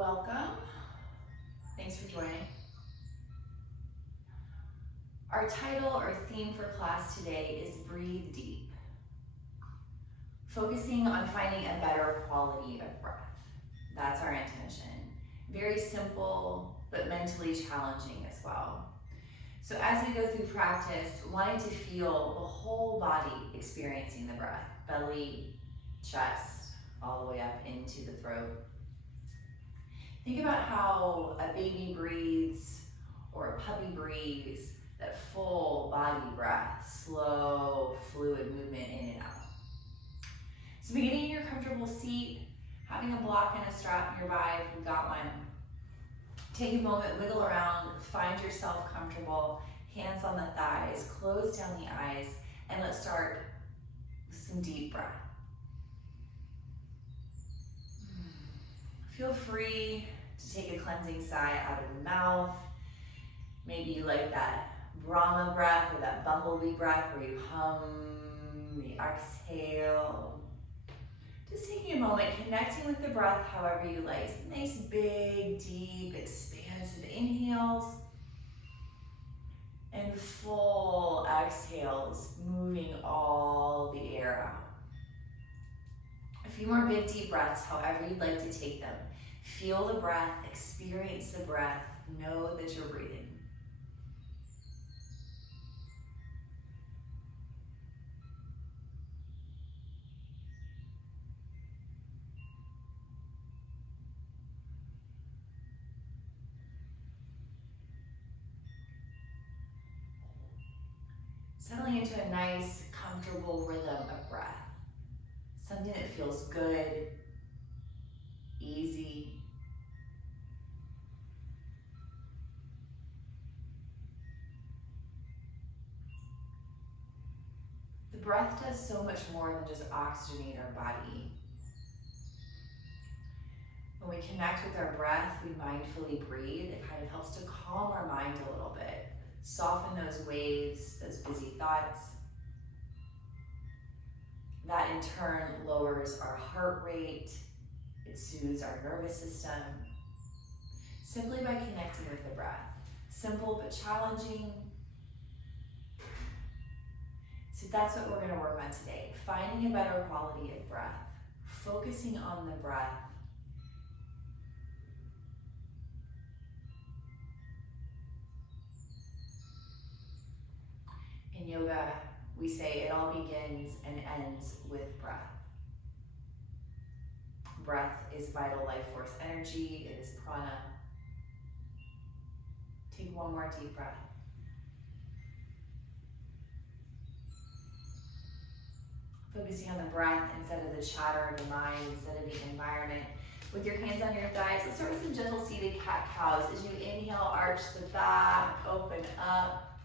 Welcome. Thanks for joining. Our title or theme for class today is Breathe Deep, focusing on finding a better quality of breath. That's our intention. Very simple, but mentally challenging as well. So as we go through practice, wanting to feel the whole body experiencing the breath, belly, chest, all the way up into the throat. Think about how a baby breathes or a puppy breathes, that full body breath, slow, fluid movement in and out. So beginning in your comfortable seat, having a block and a strap nearby if you've got one. Take a moment, wiggle around, find yourself comfortable, hands on the thighs, close down the eyes, and let's start with some deep breath. Feel free to take a cleansing sigh out of the mouth. Maybe you like that Brahma breath or that bumblebee breath where you hum the exhale. Just taking a moment, connecting with the breath however you like. Nice, big, deep, expansive inhales. And full exhales, moving all the air out. A few more big, deep breaths, however you'd like to take them. Feel the breath, experience the breath, know that you're breathing. Settling into a nice, comfortable rhythm of breath. Something that feels good, easy. The breath does so much more than just oxygenate our body. When we connect with our breath, we mindfully breathe. It kind of helps to calm our mind a little bit, soften those waves, those busy thoughts. That in turn lowers our heart rate. It soothes our nervous system. Simply by connecting with the breath. Simple but challenging. So that's what we're going to work on today. Finding a better quality of breath. Focusing on the breath. In yoga, we say it all begins and ends with breath. Breath is vital life force energy. It is prana. Take one more deep breath. Focusing on the breath instead of the chatter of the mind, instead of the environment. With your hands on your thighs, let's start with some gentle seated cat-cows. As you inhale, arch the back, open up.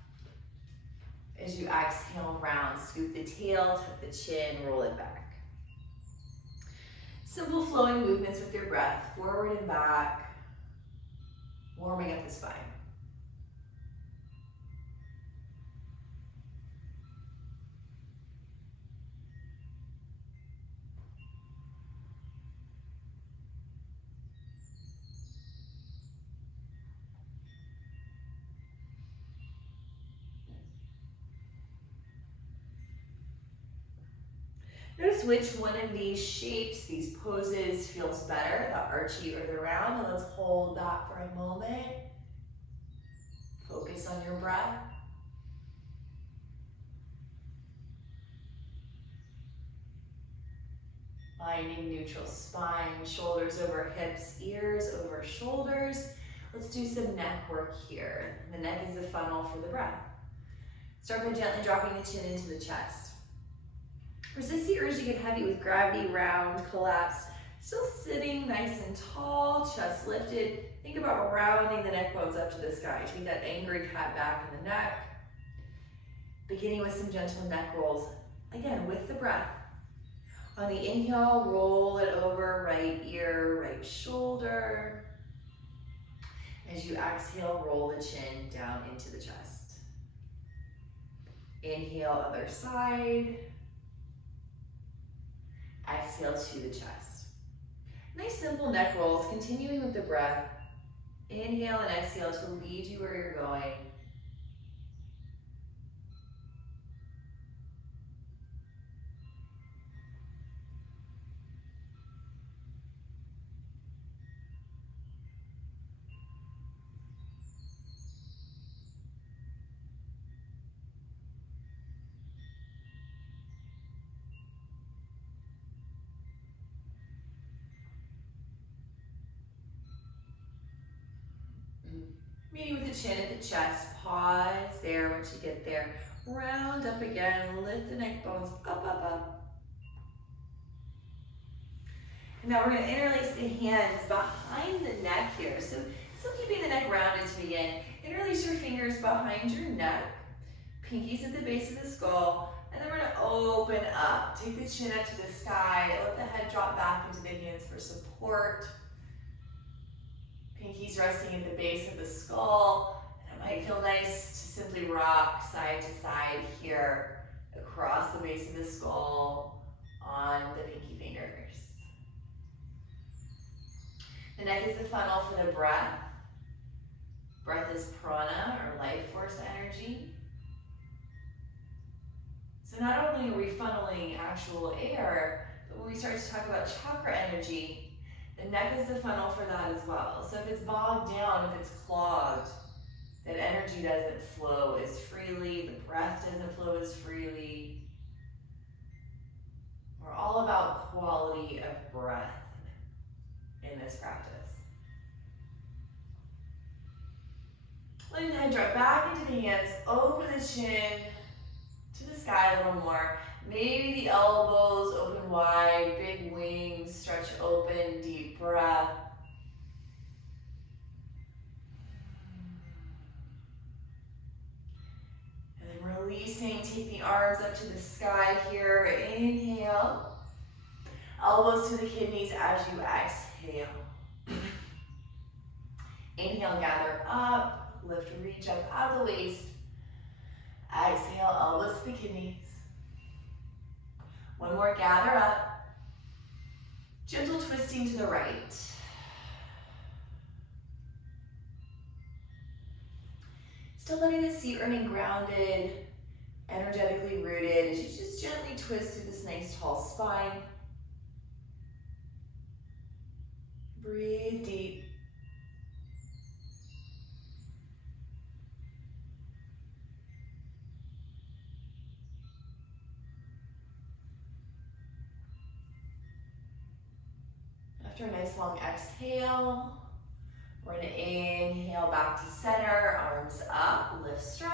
As you exhale, round, scoop the tail, tuck the chin, roll it back. Simple flowing movements with your breath, forward and back, warming up the spine. Notice which one of these shapes, these poses feels better, the archy or the round, and let's hold that for a moment. Focus on your breath. Finding neutral spine, shoulders over hips, ears over shoulders. Let's do some neck work here. The neck is the funnel for the breath. Start by gently dropping the chin into the chest. Resist the urge to get heavy with gravity, round, collapse. Still sitting nice and tall, chest lifted. Think about rounding the neck bones up to the sky. Take that angry cat back in the neck. Beginning with some gentle neck rolls. Again, with the breath. On the inhale, roll it over, right ear, right shoulder. As you exhale, roll the chin down into the chest. Inhale, other side. Exhale to the chest. Nice simple neck rolls, continuing with the breath. Inhale and exhale to lead you where you're going. Meeting with the chin at the chest, pause there once you get there. Round up again, lift the neck bones up, up, up. And now we're going to interlace the hands behind the neck here. So still keeping the neck rounded to begin. Interlace your fingers behind your neck, pinkies at the base of the skull, and then we're going to open up. Take the chin up to the sky, let the head drop back into the hands for support. Pinkies resting at the base of the skull. And it might feel nice to simply rock side to side here across the base of the skull on the pinky fingers. The neck is the funnel for the breath. Breath is prana, or life force energy. So not only are we funneling actual air, but when we start to talk about chakra energy, the neck is the funnel for that as well. So if it's bogged down, if it's clogged, that energy doesn't flow as freely, the breath doesn't flow as freely. We're all about quality of breath in this practice. Letting the head drop back into the hands, open the chin to the sky a little more. Maybe the elbows open wide, big wings, stretch open, deep breath. And then releasing, take the arms up to the sky here. Inhale. Elbows to the kidneys as you exhale. Inhale, gather up, lift, reach up out of the waist. Exhale, elbows to the kidneys. One more, gather up. Gentle twisting to the right. Still letting the seat remain grounded, energetically rooted as you just gently twist through this nice tall spine. Breathe deep. After a nice long exhale, we're going to inhale back to center, arms up, lift, stretch.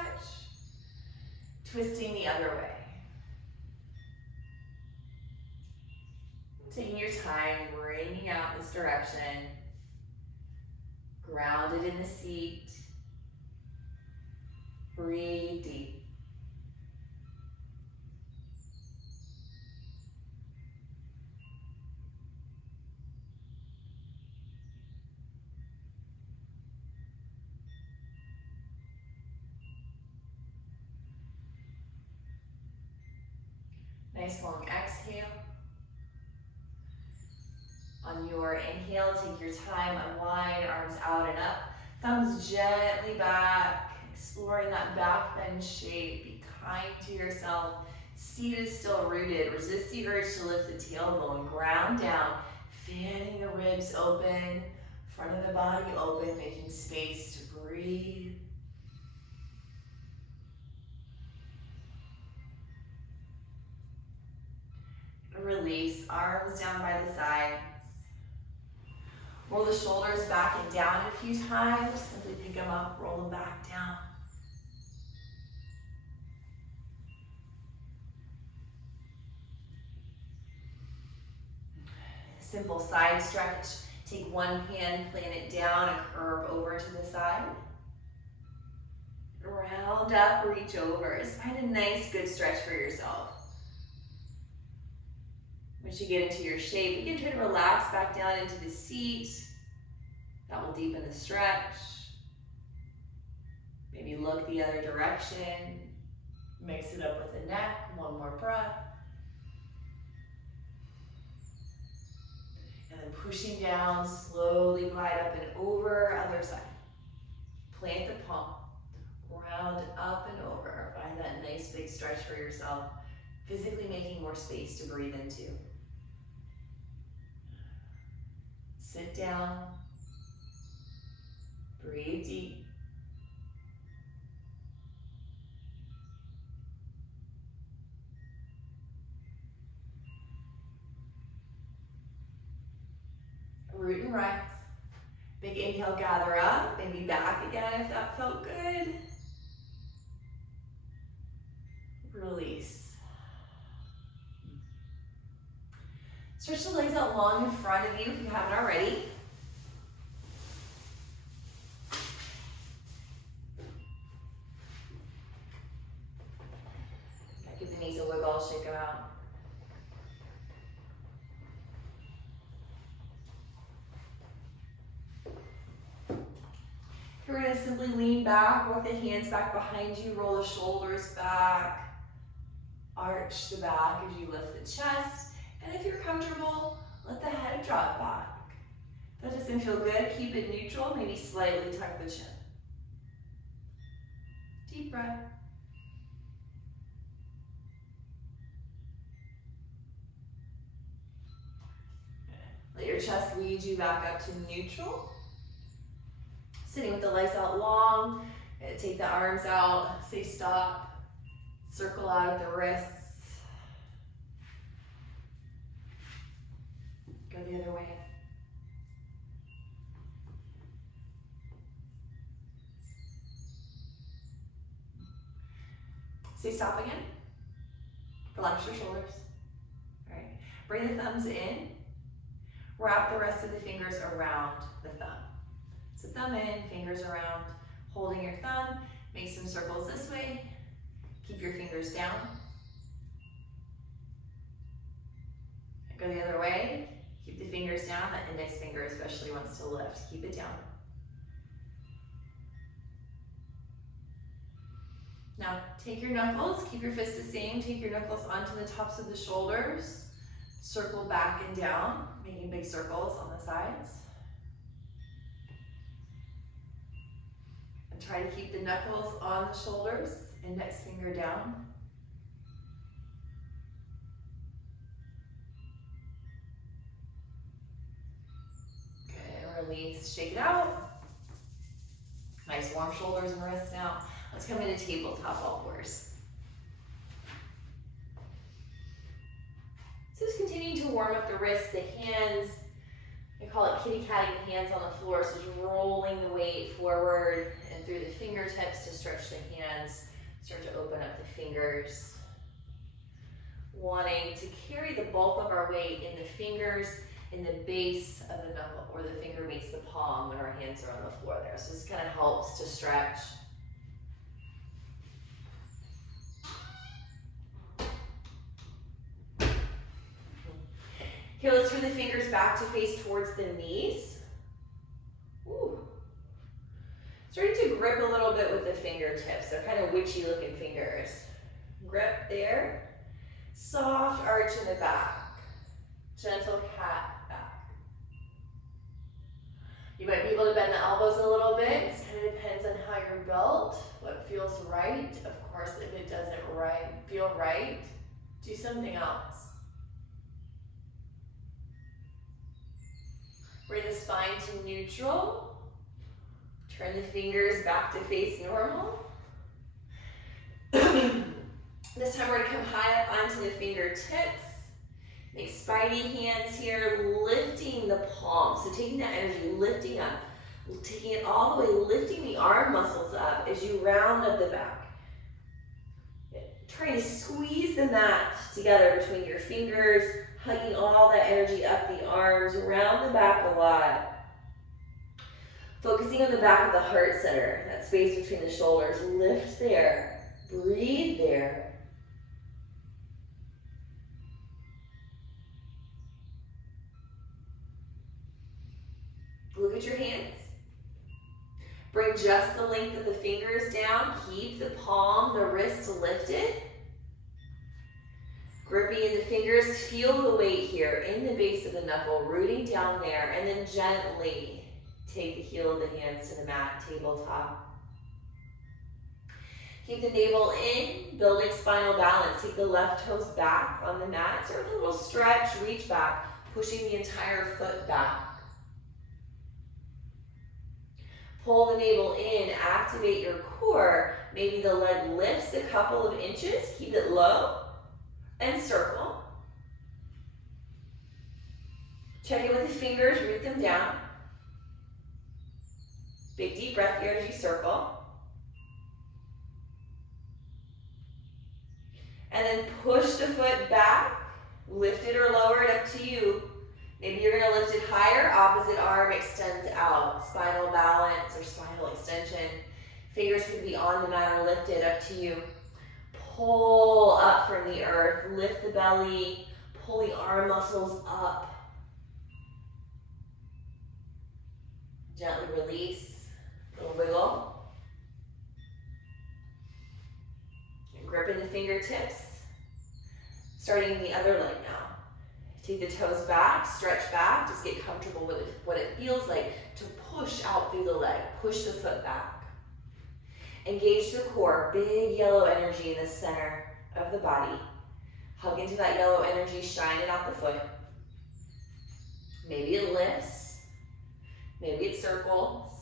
Twisting the other way. Taking your time, bringing out this direction. Grounded in the seat. Breathe deep. Nice long exhale. On your inhale, take your time, unwind, arms out and up. Thumbs gently back, exploring that back bend shape. Be kind to yourself. Seat is still rooted. Resist the urge to lift the tailbone. Ground down, fanning the ribs open, front of the body open, making space to breathe. Release, arms down by the sides. Roll the shoulders back and down a few times. Simply pick them up, roll them back down. Simple side stretch. Take one hand, plant it down, and curve over to the side. Round up, reach over. Just find a nice, good stretch for yourself. Once you get into your shape, you can try to relax back down into the seat. That will deepen the stretch. Maybe look the other direction. Mix it up with the neck. One more breath. And And then pushing down, slowly glide up and over, other side. Plant the palm, round up and over. Find that nice big stretch for yourself. Physically making more space to breathe into. Sit down. Breathe deep. Root and rise. Big inhale, gather up, maybe back again if that felt good. Release. Stretch the legs out long in front of you if you haven't already. Give the knees a wiggle, shake them out. We're going to simply lean back, walk the hands back behind you, roll the shoulders back, arch the back as you lift the chest, and if you're comfortable, let the head drop back. If that doesn't feel good, keep it neutral, maybe slightly tuck the chin. Deep breath. Let your chest lead you back up to neutral. Sitting with the legs out long, take the arms out, say stop, circle out at the wrists. Go the other way. Say stop again. Relax your shoulders. All right, bring the thumbs in. Wrap the rest of the fingers around the thumb. So thumb in, fingers around, holding your thumb. Make some circles this way. Keep your fingers down. Go the other way. Keep the fingers down. That index finger especially wants to lift. Keep it down. Now, take your knuckles. Keep your fists the same. Take your knuckles onto the tops of the shoulders. Circle back and down, making big circles on the sides. And try to keep the knuckles on the shoulders, index finger down. Good, release, shake it out. Nice warm shoulders and wrists now. Let's come into tabletop all fours. So just continuing to warm up the wrists, the hands. I call it kitty catting the hands on the floor. So just rolling the weight forward and through the fingertips to stretch the hands. Start to open up the fingers. Wanting to carry the bulk of our weight in the fingers, in the base of the knuckle, where the finger meets the palm when our hands are on the floor there. So this kind of helps to stretch. Here, let's turn the fingers back to face towards the knees. Ooh. Starting to grip a little bit with the fingertips. They're kind of witchy looking fingers. Grip there. Soft arch in the back. Gentle cat back. You might be able to bend the elbows a little bit. It kind of depends on how you're built, what feels right. Of course, if it doesn't feel right, do something else. Bring the spine to neutral. Turn the fingers back to face normal. This time we're going to come high up onto the fingertips. Make spidey hands here, lifting the palm. So taking that energy, lifting up, taking it all the way, lifting the arm muscles up as you round up the back. Trying to squeeze the mat together between your fingers, hugging all that energy up the arms, around the back a lot. Focusing on the back of the heart center, that space between the shoulders. Lift there, breathe there. Look at your hands. Bring just the length of the fingers down. Keep the palm, the wrist lifted. Gripping in the fingers, feel the weight here in the base of the knuckle, rooting down there, and then gently take the heel of the hands to the mat, tabletop. Keep the navel in, building spinal balance. Take the left toes back on the mat, sort of a little stretch, reach back, pushing the entire foot back. Pull the navel in, activate your core. Maybe the leg lifts a couple of inches, keep it low, and circle. Check in with the fingers, root them down. Big deep breath here as you circle. And then push the foot back, lift it or lower it, up to you. Maybe you're gonna lift it higher, opposite arm extends out. Spinal balance or spinal extension. Fingers can be on the mat or lifted, up to you. Pull up from the earth, lift the belly, pull the arm muscles up. Gently release, little wiggle. And grip in the fingertips. Starting in the other leg now. Take the toes back, stretch back, just get comfortable with what it feels like to push out through the leg, push the foot back. Engage the core, big yellow energy in the center of the body. Hug into that yellow energy, shine it out the foot. Maybe it lifts, maybe it circles,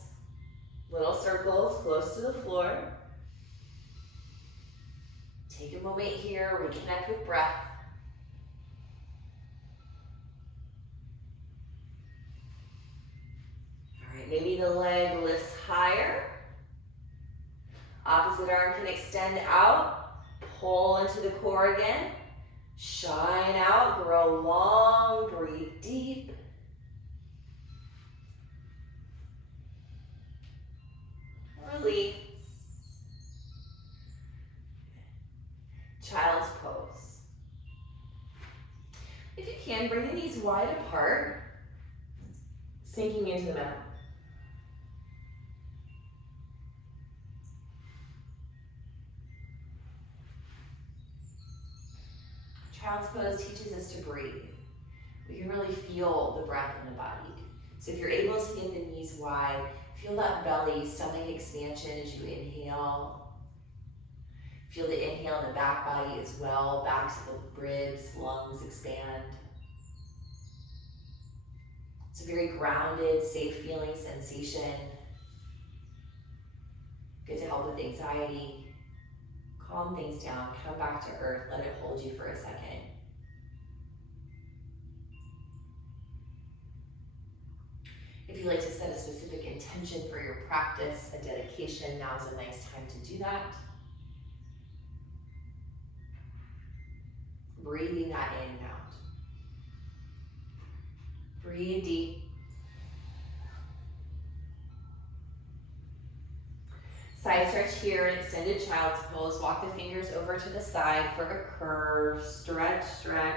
little circles close to the floor. Take a moment here, reconnect with breath. Maybe the leg lifts higher. Opposite arm can extend out. Pull into the core again. Shine out, grow long, breathe deep. Release. Child's pose. If you can, bring the knees wide apart, sinking into the mat. Child's pose teaches us to breathe. We can really feel the breath in the body. So if you're able to get the knees wide, feel that belly, stomach expansion as you inhale. Feel the inhale in the back body as well, back to the ribs, lungs expand. It's a very grounded, safe feeling sensation. Good to help with anxiety. Calm things down, come back to earth, let it hold you for a second. If you'd like to set a specific intention for your practice, a dedication, now's a nice time to do that. Breathing that in and out. Breathe deep. Side stretch here, an extended child's pose. Walk the fingers over to the side for a curve. Stretch, stretch.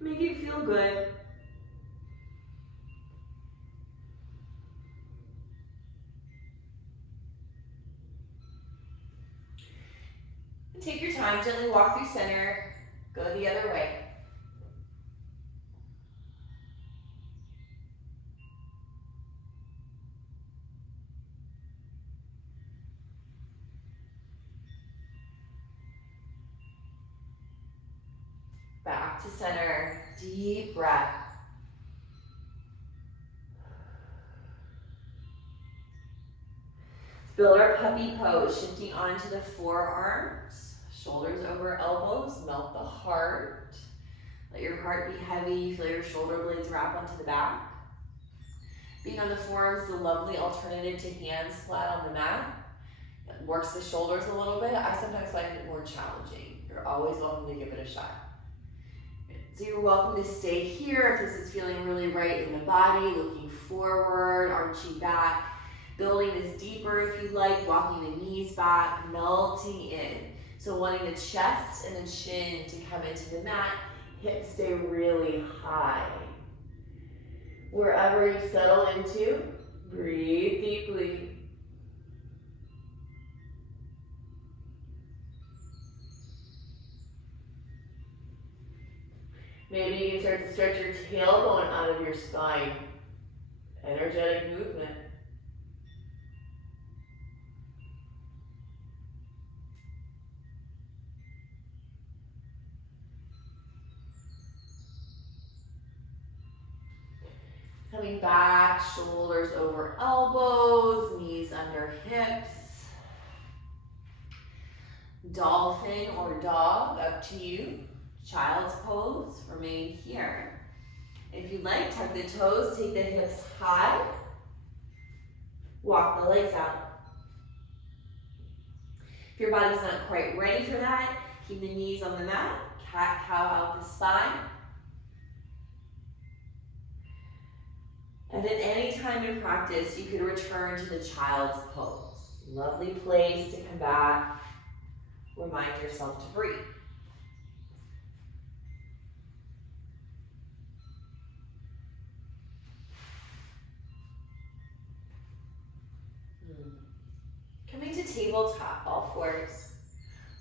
Make it feel good. And take your time, gently walk through center. Go the other way. Back to center, deep breath. Build our puppy pose, shifting onto the forearms, shoulders over elbows, melt the heart. Let your heart be heavy, feel your shoulder blades wrap onto the back. Being on the forearms is a lovely alternative to hands flat on the mat. It works the shoulders a little bit. I sometimes find it more challenging. You're always welcome to give it a shot. So you're welcome to stay here if this is feeling really right in the body, looking forward, arching back. Building this deeper if you like, walking the knees back, melting in. So wanting the chest and the chin to come into the mat, hips stay really high. Wherever you settle into, breathe deeply. Maybe you can start to stretch your tailbone out of your spine. Energetic movement. Coming back, shoulders over elbows, knees under hips. Dolphin or dog, up to you. Child's pose, remain here. If you'd like, tuck the toes, take the hips high. Walk the legs out. If your body's not quite ready for that, keep the knees on the mat. Cat-cow out the spine. And at any time in practice, you could return to the child's pose. Lovely place to come back. Remind yourself to breathe. Coming to tabletop, all fours,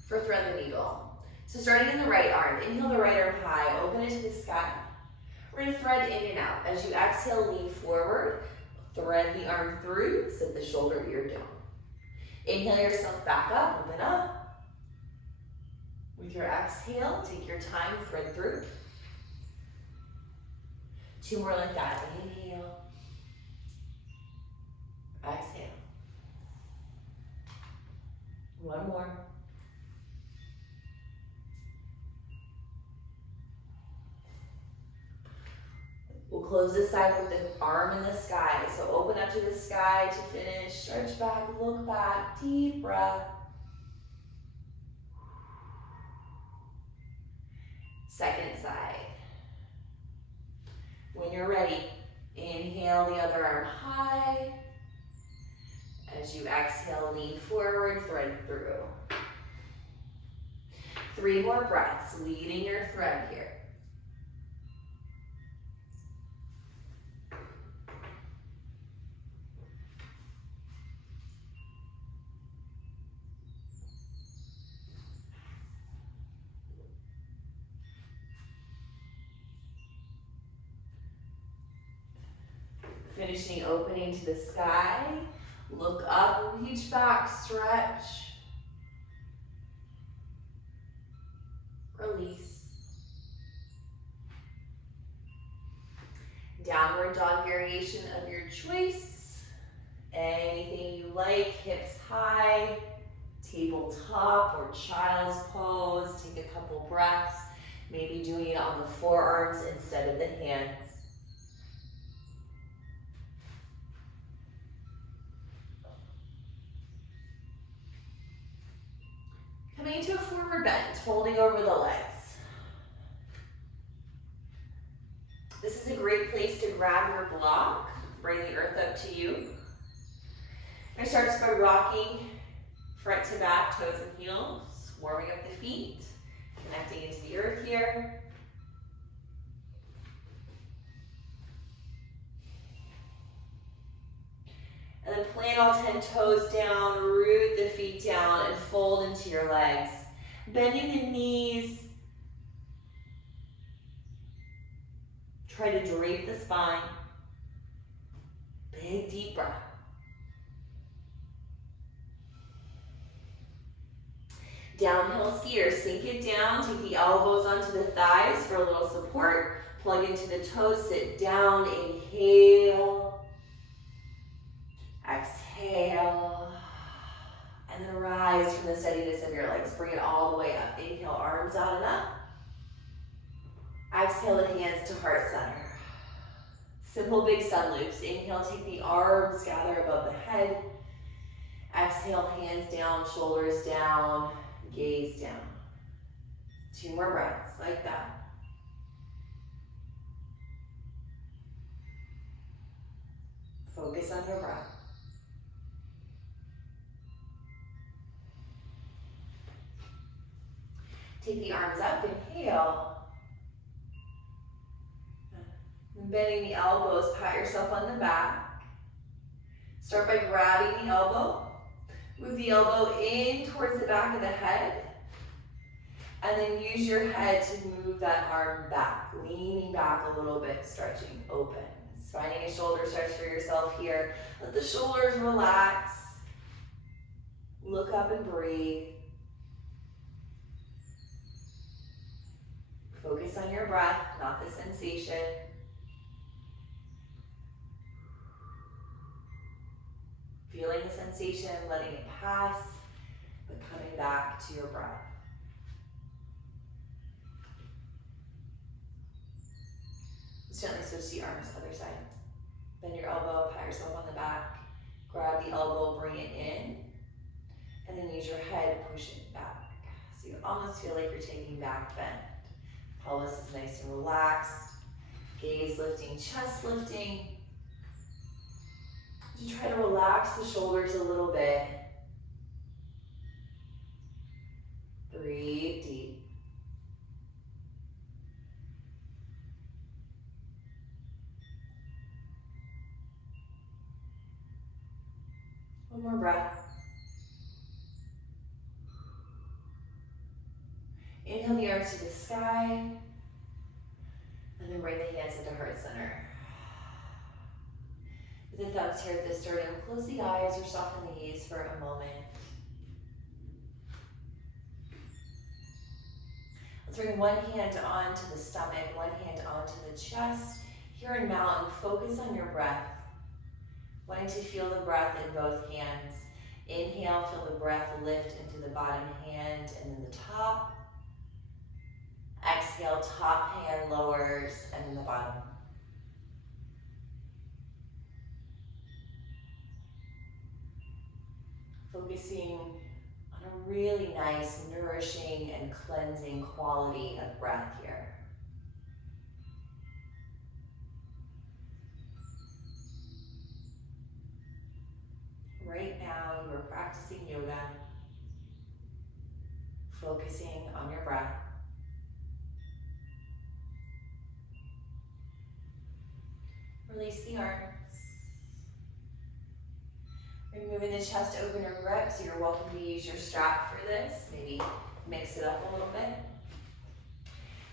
for thread the needle. So starting in the right arm, inhale the right arm high, open it to the sky. We're gonna thread in and out. As you exhale, lean forward, thread the arm through, sit the shoulder ear down. Inhale yourself back up, open up. With your exhale, take your time, thread through. 2 more like that, inhale, exhale. 1 more. We'll close this side with the arm in the sky. So open up to the sky to finish. Stretch back, look back, deep breath. Second side. When you're ready, inhale the other arm high. As you exhale, lean forward, thread through. 3 more breaths, leading your thread here. Finishing opening to the sky. Look up, reach back, stretch. Release. Downward dog variation of your choice. Anything you like, hips high, tabletop or child's pose. Take a couple breaths. Maybe doing it on the forearms instead of the hands. Coming into a forward bend, folding over the legs. This is a great place to grab your block, bring the earth up to you. I'm going to start just by rocking front to back, toes and heels, warming up the feet, connecting into the earth here. And then plant all 10 toes down, root the feet down, and fold into your legs. Bending the knees. Try to drape the spine. Big deep breath. Downhill skier, sink it down, take the elbows onto the thighs for a little support. Plug into the toes, sit down, inhale. Exhale, and then rise from the steadiness of your legs. Bring it all the way up. Inhale, arms out and up. Exhale the hands to heart center. Simple big sun loops. Inhale, take the arms, gather above the head. Exhale, hands down, shoulders down, gaze down. 2 more breaths like that. Focus on your breath. Take the arms up, inhale. Bending the elbows, pat yourself on the back. Start by grabbing the elbow. Move the elbow in towards the back of the head. And then use your head to move that arm back, leaning back a little bit, stretching open. Finding a shoulder stretch for yourself here. Let the shoulders relax. Look up and breathe. Focus on your breath, not the sensation. Feeling the sensation, letting it pass, but coming back to your breath. Let's gently switch the arms, other side. Bend your elbow, pat yourself on the back. Grab the elbow, bring it in, and then use your head, push it back. So you almost feel like you're taking back bend. Pelvis is nice and relaxed. Gaze lifting, chest lifting. You try to relax the shoulders a little bit. Breathe deep. One more breath. Inhale the arms to the sky. And then bring the hands into heart center. With the thumbs here at the sternum, close the eyes or soften the gaze for a moment. Let's bring one hand onto the stomach, one hand onto the chest. Here in mountain, focus on your breath. Wanting to feel the breath in both hands. Inhale, feel the breath lift into the bottom hand and then the top. Exhale, top hand lowers and then the bottom. Focusing on a really nice, nourishing, and cleansing quality of breath here. Right now, you are practicing yoga, focusing on your breath. Release the arms. Removing the chest opener grip, so you're welcome to use your strap for this. Maybe mix it up a little bit.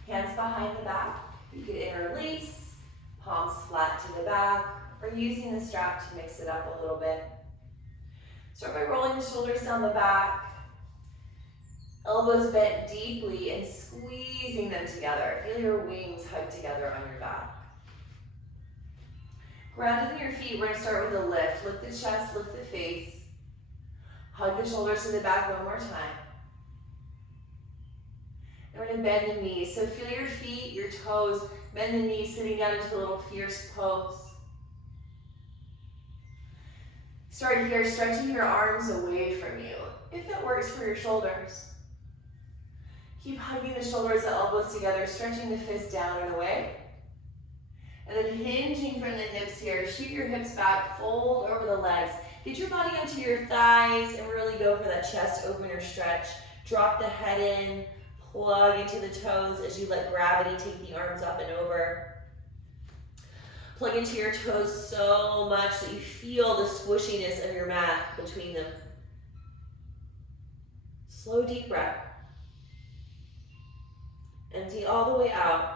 Hands behind the back. You could interlace, palms flat to the back, or using the strap to mix it up a little bit. Start by rolling the shoulders down the back. Elbows bent deeply and squeezing them together. Feel your wings hug together on your back. Grounded in your feet, we're going to start with a lift. Lift the chest, lift the face. Hug the shoulders to the back one more time. And we're going to bend the knees. So feel your feet, your toes, bend the knees, sitting down into a little fierce pose. Start here, stretching your arms away from you, if that works for your shoulders. Keep hugging the shoulders, the elbows together, stretching the fists down and away. And then hinging from the hips here, shoot your hips back, fold over the legs. Get your body onto your thighs and really go for that chest opener stretch. Drop the head in, plug into the toes as you let gravity take the arms up and over. Plug into your toes so much that you feel the squishiness of your mat between them. Slow, deep breath. Empty all the way out.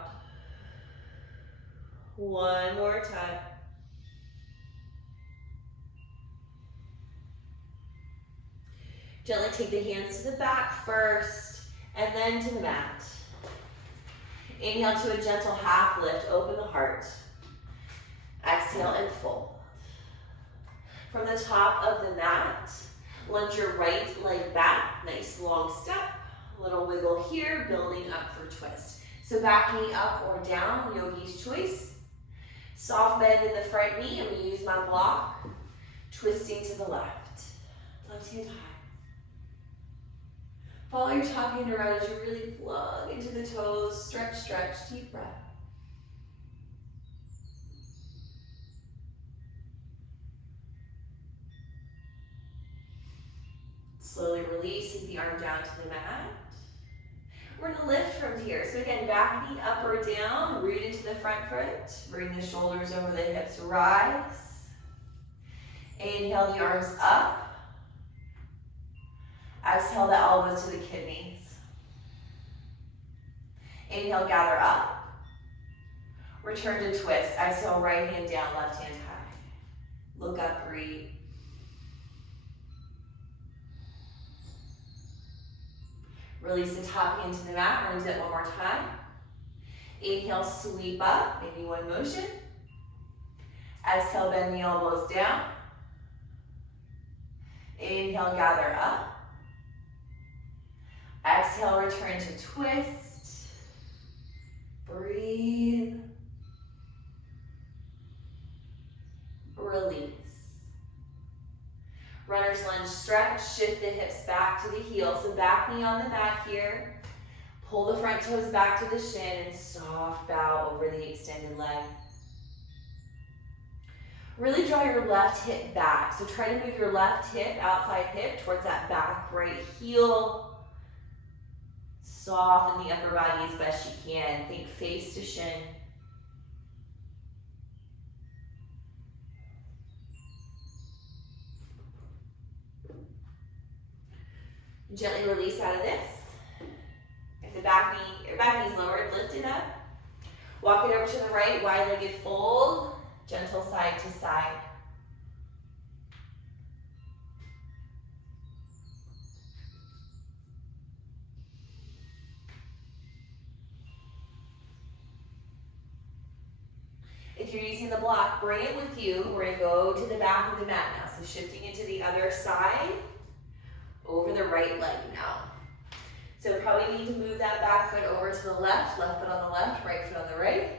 One more time. Gently take the hands to the back first, and then to the mat. Inhale to a gentle half lift, open the heart. Exhale and fold. From the top of the mat, lunge your right leg back, nice long step. Little wiggle here, building up for twist. So back knee up or down, yogi's choice. Soft bend in the front knee, I'm going to use my block. Twisting to the left. Left hand high. Follow your top hand around as you really plug into the toes. Stretch, stretch, deep breath. Slowly release, take the arm down to the mat. We're going to lift from here. So again, back knee up or down, root into the front foot. Bring the shoulders over the hips, rise. Inhale the arms up. Exhale the elbows to the kidneys. Inhale, gather up. Return to twist. Exhale, right hand down, left hand high. Look up, breathe. Release the top hand to the mat. We're gonna do it one more time. Inhale, sweep up, maybe one motion. Exhale, bend the elbows down. Inhale, gather up. Exhale, return to twist. Breathe. Release. Runner's lunge stretch, shift the hips back to the heel. So back knee on the mat here. Pull the front toes back to the shin and soft bow over the extended leg. Really draw your left hip back. So try to move your left hip, outside hip, towards that back right heel. Soften the upper body as best you can. Think face to shin. Gently release out of this. If the back knee's lowered, lift it up. Walk it over to the right, wide-legged fold, gentle side to side. If you're using the block, bring it with you. We're gonna go to the back of the mat now. So shifting into the other side, over the right leg now. So probably need to move that back foot over to the left foot on the left, right foot on the right.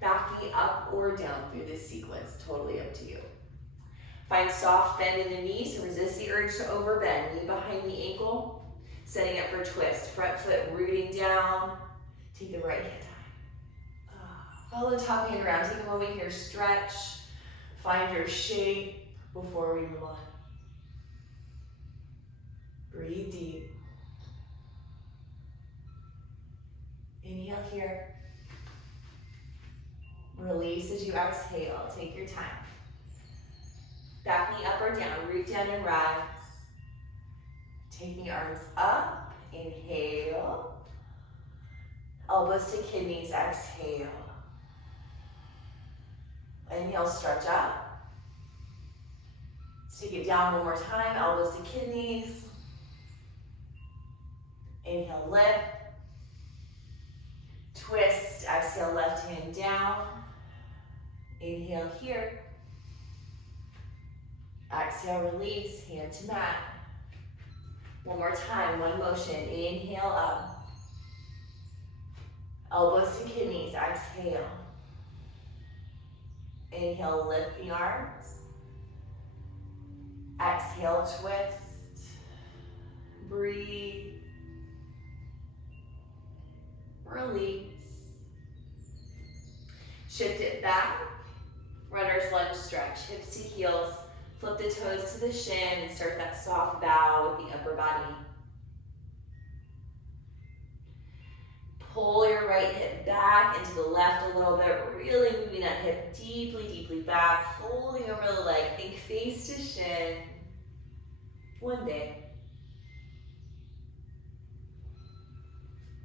Backing up or down through this sequence, totally up to you. Find soft bend in the knees, so resist the urge to overbend. Knee behind the ankle, setting up for twist. Front foot rooting down. Take the right hand high. Follow the top hand around. Take a moment here, stretch. Find your shape before we move on. Breathe deep. Inhale here. Release as you exhale. Take your time. Back knee up or down. Root down and rise. Take the arms up. Inhale. Elbows to kidneys. Exhale. Inhale, stretch up. Let's take it down one more time. Elbows to kidneys. Inhale, lift. Twist. Exhale, left hand down. Inhale here. Exhale, release, hand to mat. One more time, one motion. Inhale up. Elbows to kidneys, exhale. Inhale, lift the arms. Exhale, twist. Breathe. Release. Shift it back. Runner's lunge stretch, hips to heels. Flip the toes to the shin and start that soft bow with the upper body. Pull your right hip back into the left a little bit, really moving that hip deeply, deeply back, folding over the leg. Think face to shin. One day.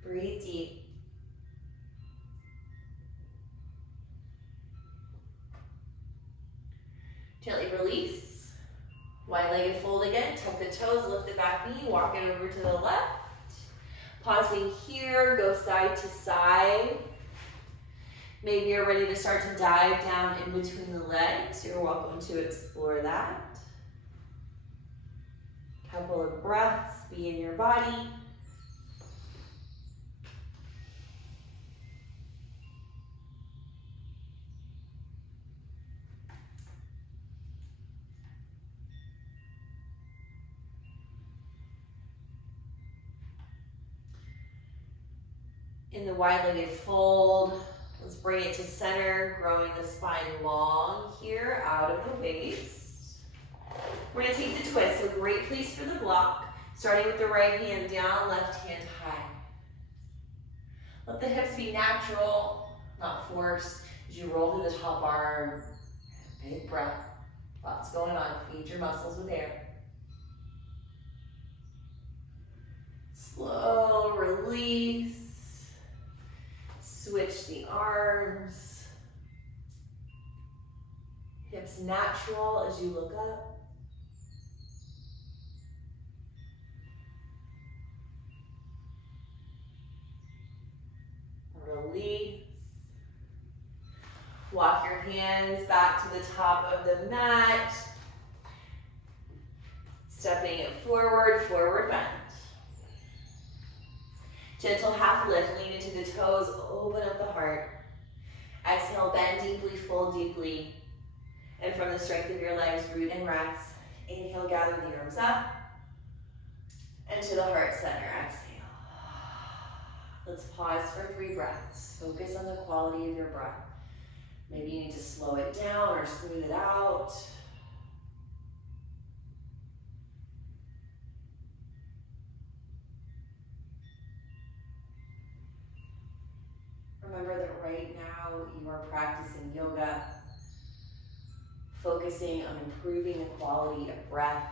Breathe deep. Gently release. Wide-legged fold again. Tuck the toes, lift the back knee, walk it over to the left. Pausing here, go side to side. Maybe you're ready to start to dive down in between the legs. You're welcome to explore that. Couple of breaths, be in your body. In the wide-legged fold, let's bring it to center, growing the spine long here, out of the waist. We're gonna take the twist, so great place for the block. Starting with the right hand down, left hand high. Let the hips be natural, not forced. As you roll through the top arm, big breath. Lots going on, feed your muscles with air. Slow release. natural as you look up. Release. Walk your hands back to the top of the mat. Stepping it forward, forward bend. Gentle half lift, lean into the toes, open up the heart. Exhale, bend deeply, fold deeply. And from the strength of your legs, root and rest. Inhale, gather the arms up. And to the heart center, exhale. Let's pause for 3 breaths. Focus on the quality of your breath. Maybe you need to slow it down or smooth it out. Remember that right now you are practicing yoga, focusing on improving the quality of breath,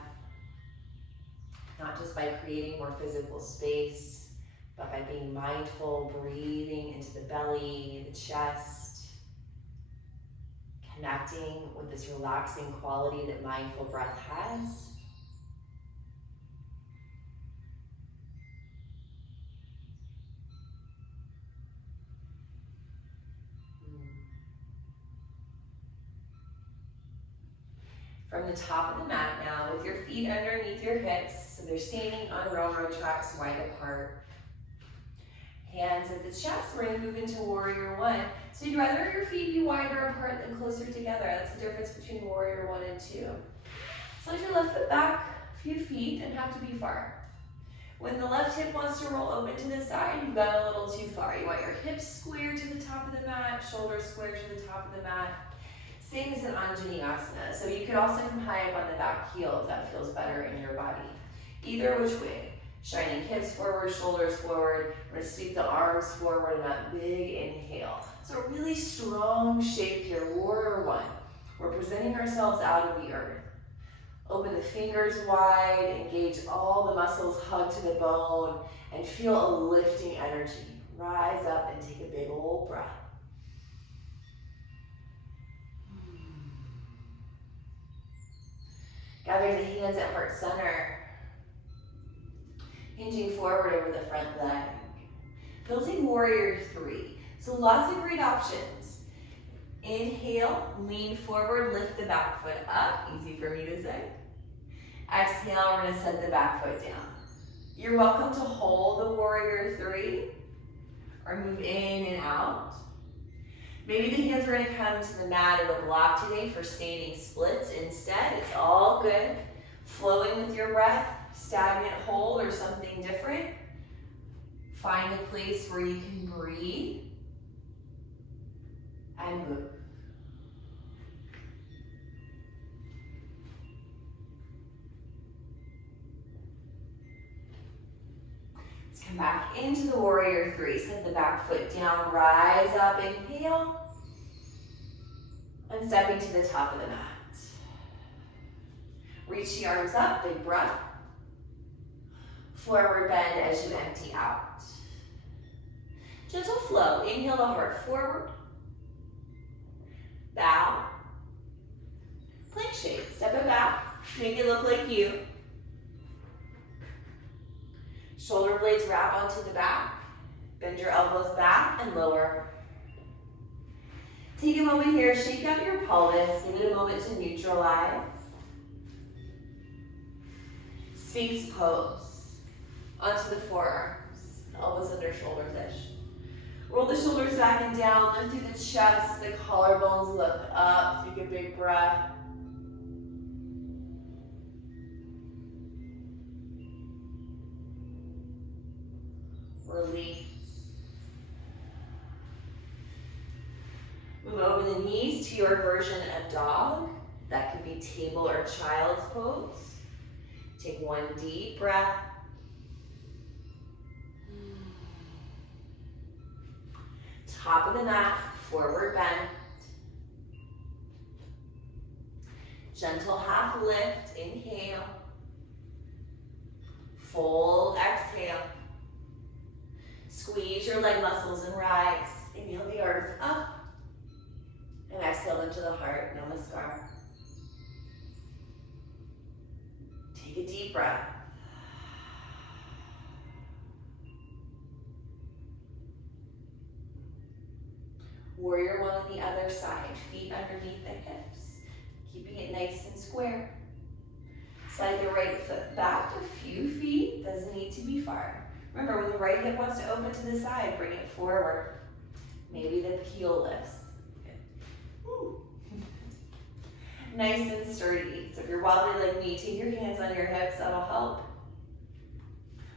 not just by creating more physical space, but by being mindful, breathing into the belly, the chest, connecting with this relaxing quality that mindful breath has. From the top of the mat now, with your feet underneath your hips, so they're standing on railroad tracks wide apart. Hands at the chest, we're gonna move into warrior 1. So you'd rather your feet be wider apart than closer together. That's the difference between warrior 1 and 2. Slide your left foot back a few feet and have to be far. When the left hip wants to roll open to the side, you've gone a little too far. You want your hips square to the top of the mat, shoulders square to the top of the mat. Same as an Anjaneyasana. So you could also come high up on the back heel if that feels better in your body. Either which way. Shining hips forward, shoulders forward. We're gonna sweep the arms forward in that big inhale. So a really strong shape here, warrior 1. We're presenting ourselves out of the earth. Open the fingers wide, engage all the muscles, hug to the bone, and feel a lifting energy. Rise up and take a big old breath. Gather the hands at heart center. Hinging forward over the front leg. Building warrior 3. So lots of great options. Inhale, lean forward, lift the back foot up. Easy for me to say. Exhale, we're gonna set the back foot down. You're welcome to hold the warrior 3 or move in and out. Maybe the hands are gonna come to the mat or the block today for standing splits instead. It's all good. Flowing with your breath, stagnant hold or something different. Find a place where you can breathe and move. Let's come back into the warrior 3. Set the back foot down, rise up, inhale. And stepping to the top of the mat. Reach the arms up, big breath. Forward bend as you empty out. Gentle flow. Inhale the heart forward. Bow. Plank shape. Step it back. Make it look like you. Shoulder blades wrap onto the back. Bend your elbows back and lower. Take a moment here. Shake out your pelvis. Give it a moment to neutralize. Sphinx pose. Onto the forearms. Elbows under shoulders-ish. Roll the shoulders back and down. Lift through the chest. The collarbones look up. Take a big breath. Release. Move over the knees to your version of dog. That could be table or child's pose. Take one deep breath. Top of the mat, forward bend. Gentle half lift, inhale. Full exhale. Squeeze your leg muscles and rise. Inhale the arms up. And exhale into the heart, namaskar. Take a deep breath. Warrior one on the other side, feet underneath the hips, keeping it nice and square. Slide your right foot back a few feet, doesn't need to be far. Remember, when the right hip wants to open to the side, bring it forward. Maybe the heel lifts. Ooh. Nice and sturdy. So if you're wobbly like me, take your hands on your hips, that'll help.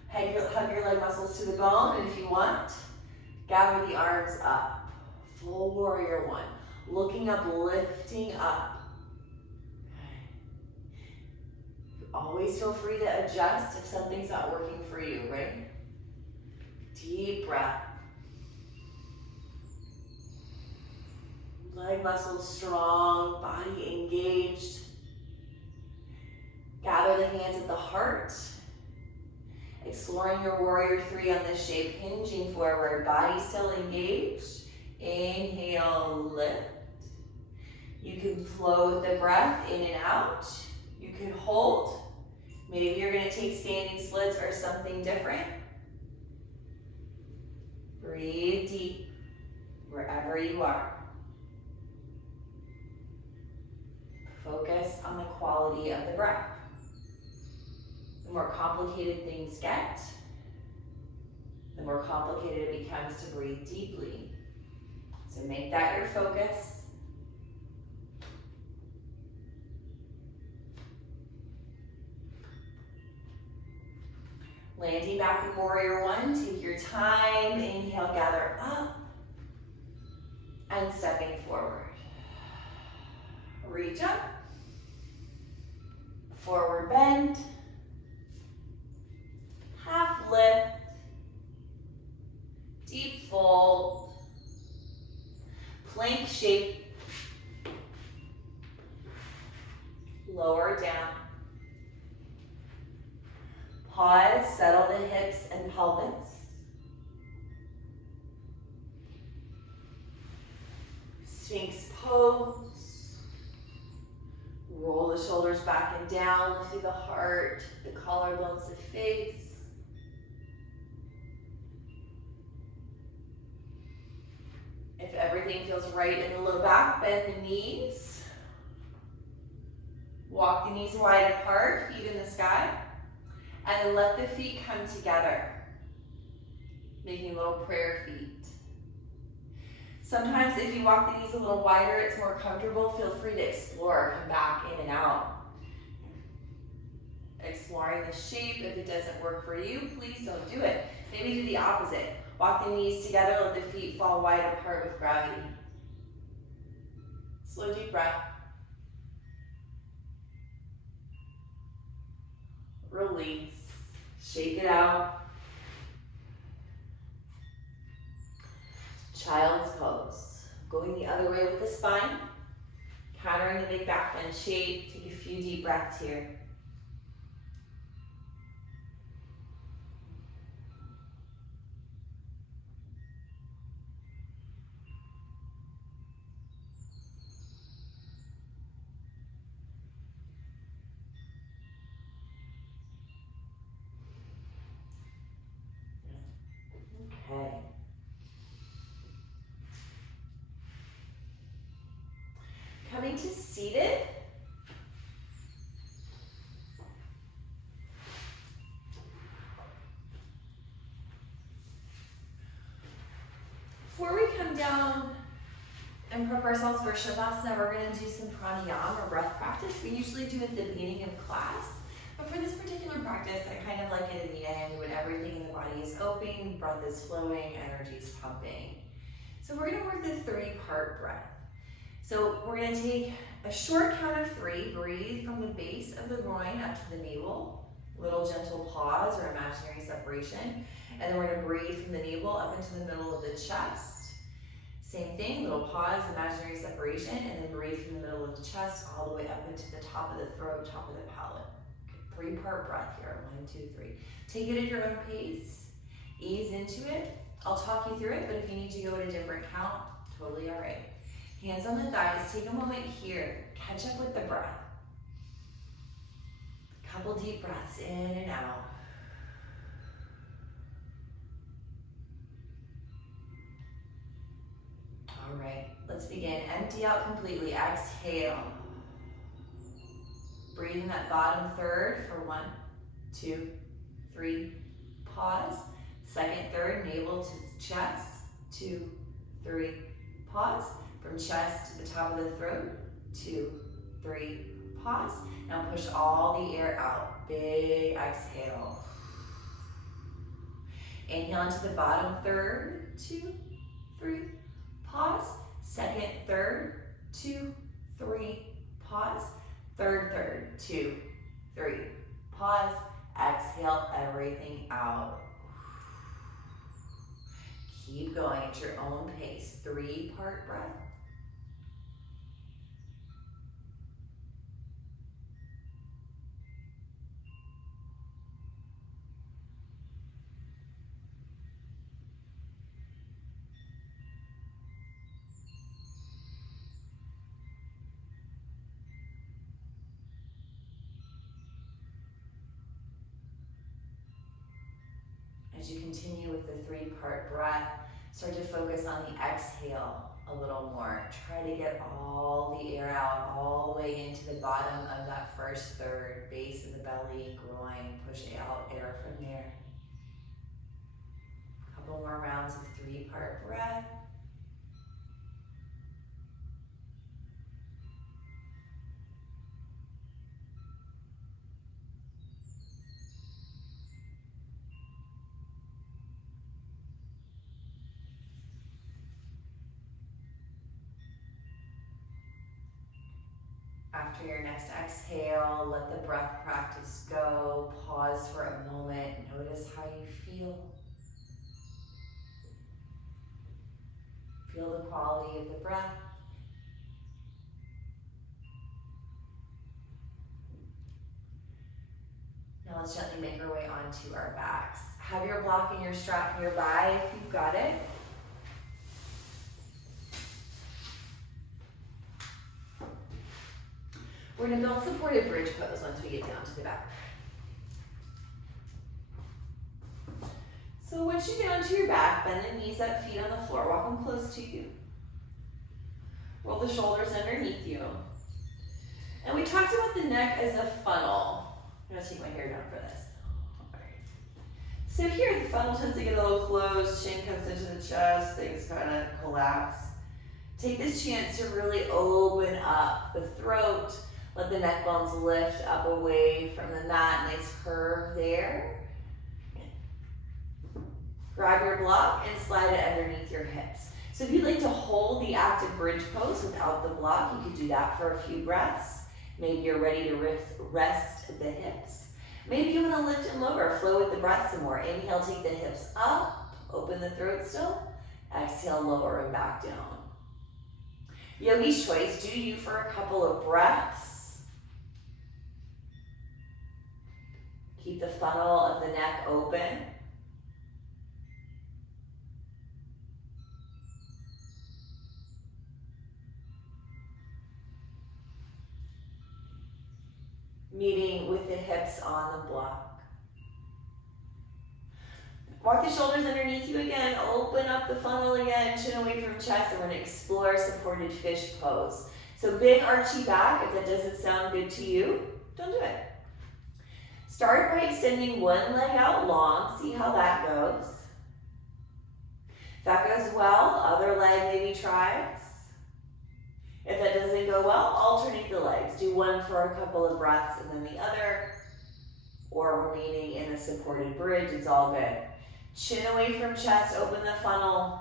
Hug your leg muscles to the bone, and if you want, gather the arms up. Full warrior one. Looking up, lifting up. Always feel free to adjust if something's not working for you, right? Deep breath. Leg muscles strong, body engaged. Gather the hands at the heart. Exploring your warrior three on this shape, hinging forward, body still engaged. Inhale, lift. You can flow with the breath in and out. You can hold. Maybe you're gonna take standing splits or something different. Breathe deep, wherever you are. Focus on the quality of the breath. The more complicated things get, the more complicated it becomes to breathe deeply. So make that your focus. Landing back in warrior one, take your time. Inhale, gather up. And stepping forward. Reach up. Forward bend. Half lift. Deep fold. Plank shape. Lower down. Pause, settle the hips and pelvis. Sphinx pose. Roll the shoulders back and down, lift through the heart, the collarbones, the face. If everything feels right in the low back, bend the knees. Walk the knees wide apart, feet in the sky. And then let the feet come together, making little prayer feet. Sometimes if you walk the knees a little wider, it's more comfortable. Feel free to explore, come back in and out. Exploring the shape. If it doesn't work for you, please don't do it. Maybe do the opposite. Walk the knees together, let the feet fall wide apart with gravity. Slow, deep breath. Release. Shake it out. Child's pose. Going the other way with the spine. Countering the big back bend shape. Take a few deep breaths here. Okay. Coming to seated. Before we come down and prep ourselves for Shavasana, we're going to do some pranayama or breath practice. We usually do it at the beginning of class. But for this particular practice, I kind of like it in the end when everything in the body is open, breath is flowing, energy is pumping. So we're going to work the 3-part breath. So we're going to take a short count of 3, breathe from the base of the groin up to the navel, little gentle pause or imaginary separation, and then we're going to breathe from the navel up into the middle of the chest. Same thing, little pause, imaginary separation, and then breathe from the middle of the chest all the way up into the top of the throat, top of the palate. 3-part breath here, 1, 2, 3. Take it at your own pace, ease into it. I'll talk you through it, but if you need to go at a different count, totally all right. Hands on the thighs, take a moment here, catch up with the breath. Couple deep breaths in and out. All right, let's begin. Empty out completely. Exhale. Breathing that bottom third for 1, 2, 3. Pause. Second third, navel to chest. 2, 3. Pause. From chest to the top of the throat. 2, 3. Pause. Now push all the air out. Big exhale. Inhale into the bottom third. 2, 3. Pause. Second third. 2, 3. Pause. Third, 2, 3. Pause. Exhale everything out. Keep going at your own pace. 3-part breath. As you continue with the 3-part breath, start to focus on the exhale a little more. Try to get all the air out, all the way into the bottom of that first third, base of the belly, groin. Push out air from there. A couple more rounds of 3-part breath. After your next exhale, let the breath practice go. Pause for a moment. Notice how you feel. Feel the quality of the breath. Now let's gently make our way onto our backs. Have your block and your strap nearby if you've got it. We're going to build supported bridge pose once we get down to the back. So once you get onto your back, bend the knees up, feet on the floor, walk them close to you. Roll the shoulders underneath you. And we talked about the neck as a funnel. I'm going to take my hair down for this. So here the funnel tends to get a little closed, chin comes into the chest, things kind of collapse. Take this chance to really open up the throat. Let the neck bones lift up away from the mat. Nice curve there. Grab your block and slide it underneath your hips. So if you'd like to hold the active bridge pose without the block, you could do that for a few breaths. Maybe you're ready to rest the hips. Maybe you want to lift and lower, flow with the breath some more. Inhale, take the hips up, open the throat still. Exhale, lower and back down. Yogi's choice, do you for a couple of breaths. Keep the funnel of the neck open. Meeting with the hips on the block. Walk the shoulders underneath you again. Open up the funnel again. Chin away from chest. And we're going to explore supported fish pose. So big archy back. If that doesn't sound good to you, don't do it. Start by extending one leg out long. See how that goes. If that goes well, other leg maybe tries. If that doesn't go well, alternate the legs. Do one for a couple of breaths and then the other, or remaining in a supported bridge, it's all good. Chin away from chest, open the funnel.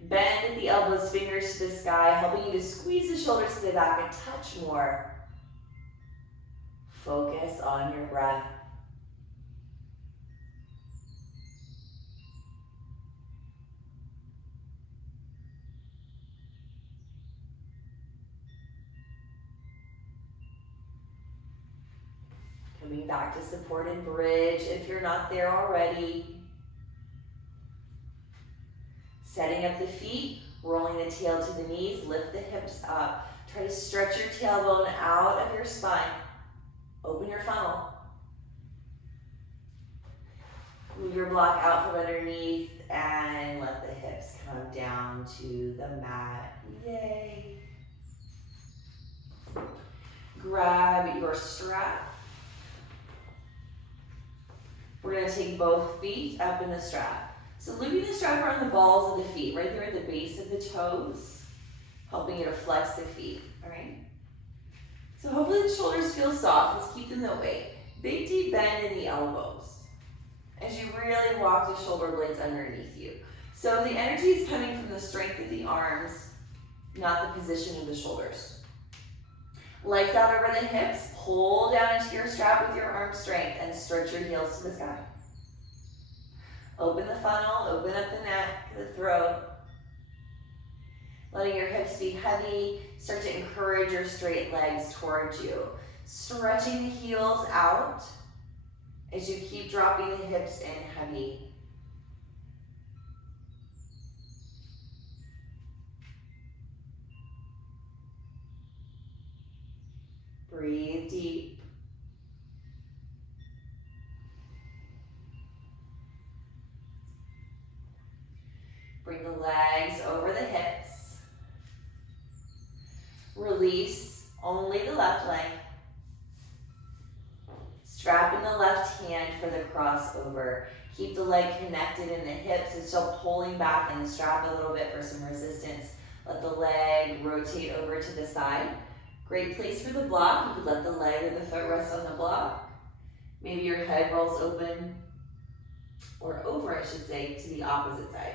Bend at the elbows, fingers to the sky, helping you to squeeze the shoulders to the back and touch more. Focus on your breath. Coming back to supported bridge if you're not there already. Setting up the feet, rolling the tail to the knees, lift the hips up. Try to stretch your tailbone out of your spine. Open your funnel. Move your block out from underneath and let the hips come down to the mat. Yay. Grab your strap. We're going to take both feet up in the strap. So looping the strap around the balls of the feet, right there at the base of the toes, helping you to flex the feet, all right? So hopefully the shoulders feel soft. Let's keep them that way. Big deep bend in the elbows as you really walk the shoulder blades underneath you. So the energy is coming from the strength of the arms, not the position of the shoulders. Legs out over the hips, pull down into your strap with your arm strength and stretch your heels to the sky. Open the funnel, open up the neck, the throat. Letting your hips be heavy, start to encourage your straight legs towards you. Stretching the heels out as you keep dropping the hips in heavy. Breathe deep. Bring the legs over the hips. Release only the left leg. Strap in the left hand for the crossover. Keep the leg connected in the hips and still pulling back in the strap a little bit for some resistance. Let the leg rotate over to the side. Great place for the block. You could let the leg or the foot rest on the block. Maybe your head rolls open, or over, I should say, to the opposite side.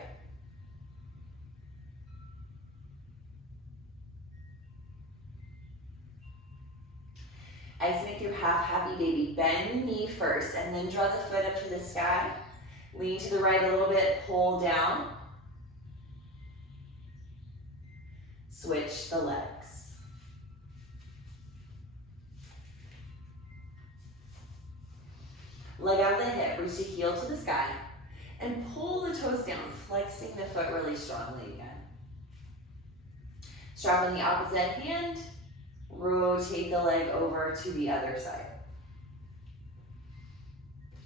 As you make your half happy baby, bend the knee first and then draw the foot up to the sky. Lean to the right a little bit, pull down. Switch the legs. Leg out of the hip, reach the heel to the sky, and pull the toes down, flexing the foot really strongly again. Strap in the opposite hand, rotate the leg over to the other side.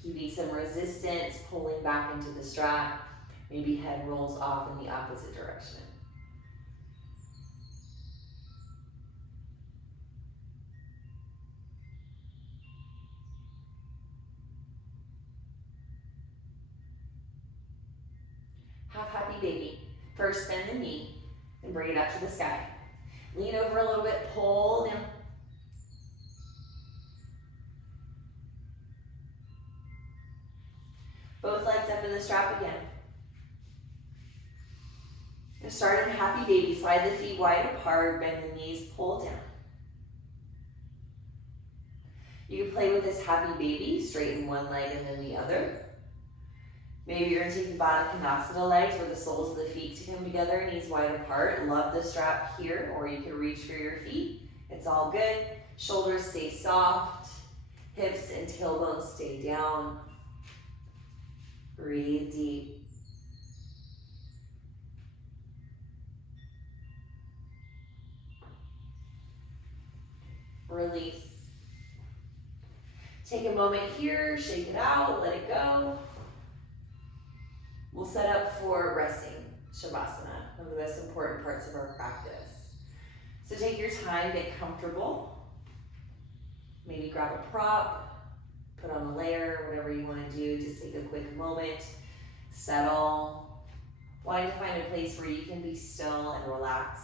Keeping some resistance, pulling back into the strap. Maybe head rolls off in the opposite direction. Half happy baby. First bend the knee and bring it up to the sky. Lean over a little bit, pull down. Both legs up in the strap again. Start in happy baby. Slide the feet wide apart, bend the knees, pull down. You can play with this happy baby, straighten one leg and then the other. Maybe you're gonna take the Baddha Konasana legs where the soles of the feet come together, knees wide apart. Love the strap here, or you can reach for your feet. It's all good. Shoulders stay soft. Hips and tailbones stay down. Breathe deep. Release. Take a moment here, shake it out, let it go. We'll set up for resting Shavasana, one of the most important parts of our practice. So take your time, get comfortable. Maybe grab a prop, put on a layer, whatever you want to do. Just take a quick moment, settle. Wanting to find a place where you can be still and relax.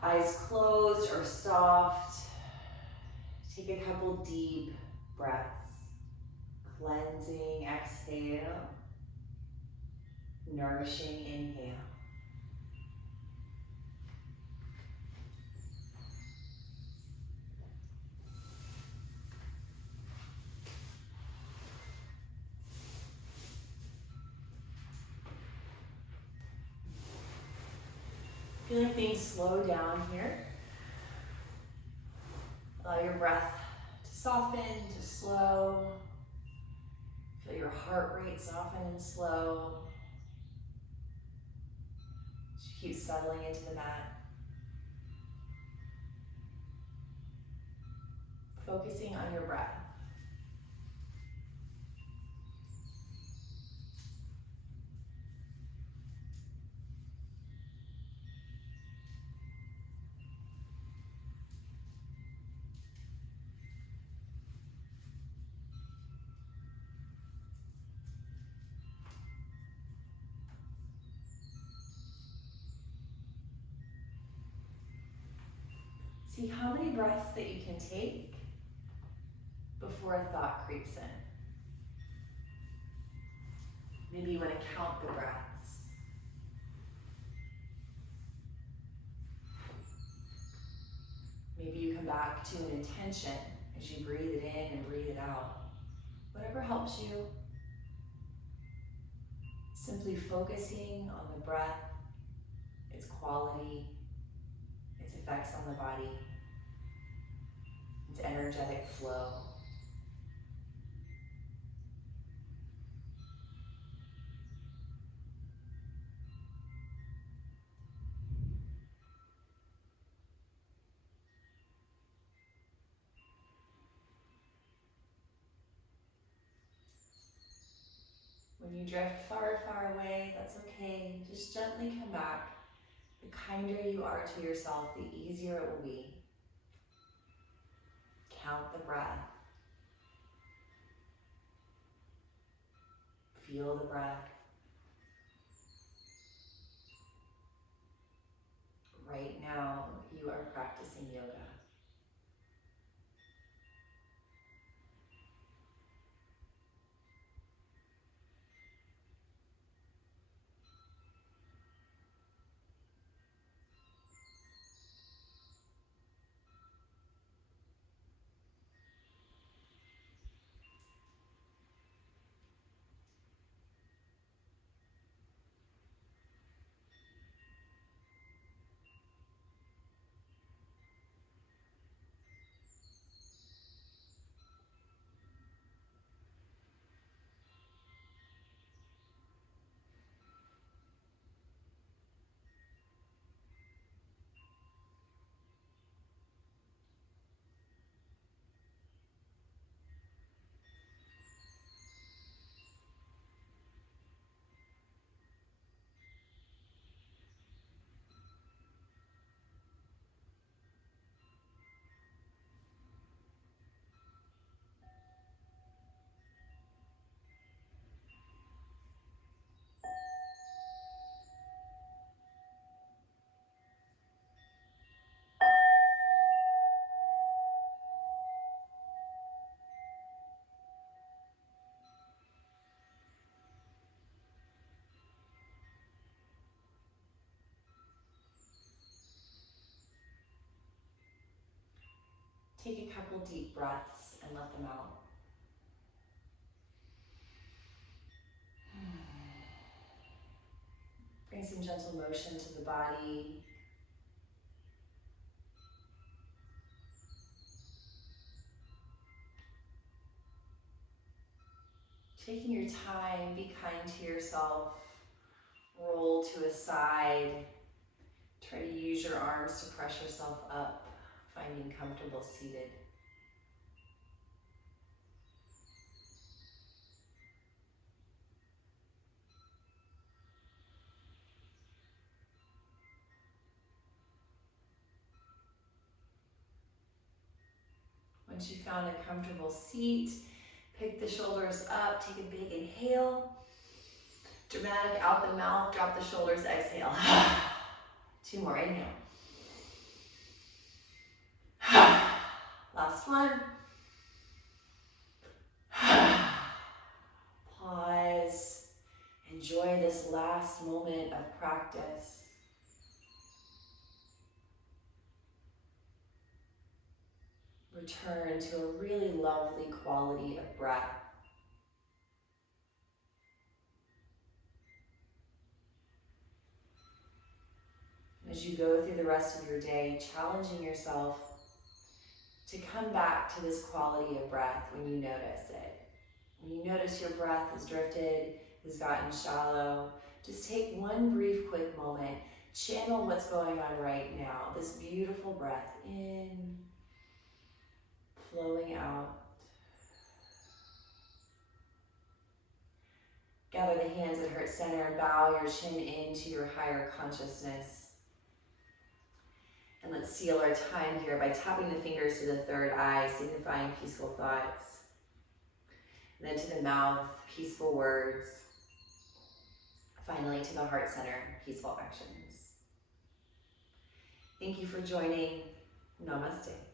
Eyes closed or soft. Take a couple deep breaths. Cleansing exhale. Nourishing inhale. Feeling things slow down here. Allow your breath to soften, to slow. Feel your heart rate soften and slow. Just keep settling into the mat. focusing on your breath. See how many breaths that you can take before a thought creeps in. Maybe you want to count the breaths. Maybe you come back to an intention as you breathe it in and breathe it out. Whatever helps you. Simply focusing on the breath, its quality, its effects on the body, its energetic flow. When you drift far, far away, that's okay. Just gently come back. The kinder you are to yourself, the easier it will be. Count the breath. Feel the breath. Right now, you are practicing yoga. Take a couple deep breaths and let them out. Bring some gentle motion to the body. Taking your time, be kind to yourself. Roll to a side. Try to use your arms to press yourself up, finding comfortable seated. Once you've found a comfortable seat, pick the shoulders up, take a big inhale. Dramatic out the mouth, drop the shoulders, exhale. 2 more, inhale. Last one. Pause. Enjoy this last moment of practice. Return to a really lovely quality of breath. As you go through the rest of your day, challenging yourself to come back to this quality of breath when you notice it. When you notice your breath has drifted, has gotten shallow, just take one brief, quick moment, channel what's going on right now, this beautiful breath in flowing out. Gather the hands at heart center and bow your chin into your higher consciousness. And let's seal our time here by tapping the fingers to the third eye, signifying peaceful thoughts. And then to the mouth, peaceful words. Finally, to the heart center, peaceful actions. Thank you for joining. Namaste.